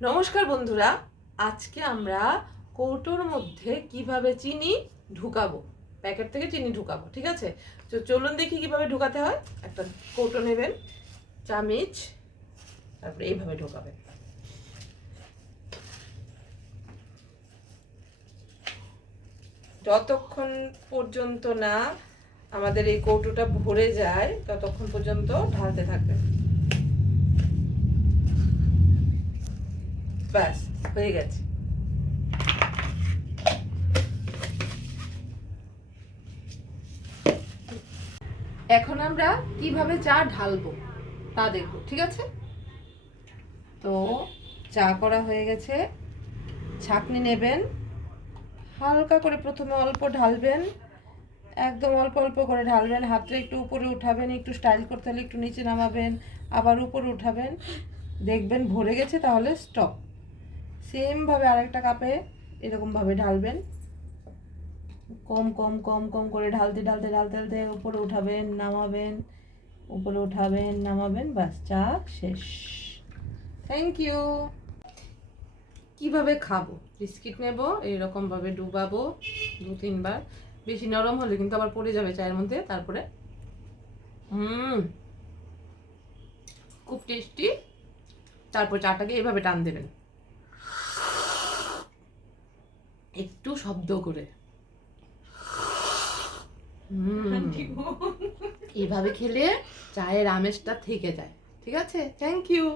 নমস্কার বন্ধুরা, আজকে আমরা কৌটোর মধ্যে কিভাবে চিনি ঢুকাবো, প্যাকেট থেকে চিনি ঢুকাবো। ঠিক আছে, তো চলুন দেখি কিভাবে ঢুকাতে হয়। একটা কৌটো নেবেন, চামচ, তারপরে এইভাবে ঢোকাবেন। যতক্ষণ পর্যন্ত না আমাদের এই কৌটোটা ভরে যায় ততক্ষণ পর্যন্ত ঢালতে থাকবেন। ব্যাস, হয়ে গেছে। এখন আমরা কিভাবে চা ঢালবো তা দেখবো। ঠিক আছে, তো চা করা হয়ে গেছে। ছাঁকনি নেবেন, হালকা করে প্রথমে অল্প ঢালবেন, একদম অল্প অল্প করে ঢালবেন। হাতটা একটু উপরে উঠাবেন, একটু স্টাইল করতে হলে একটু নিচে নামাবেন, আবার উপরে উঠাবেন। দেখবেন ভরে গেছে, তাহলে স্টপ। সেমভাবে আরেকটা কাপে এরকমভাবে ঢালবেন, কম কম কম কম করে ঢালতে ঢালতে ঢালতে ঢালতে উপরে উঠাবেন, নামাবেন, উপরে উঠাবেন, নামাবেন। বাস, চা শেষ। Thank you. কিভাবে খাবো? বিস্কিট নেব, এইরকমভাবে ডুবাবো 2-3 বার। বেশি নরম হলে কিন্তু আবার পড়ে যাবে চায়ের মধ্যে। তারপরে খুব টেস্টি। তারপর চাটাকে এইভাবে টান দেবেন, একটু শব্দ করে। এইভাবে খেলে চায়ের আমেজটা থেকে যায়। ঠিক আছে, থ্যাংক ইউ।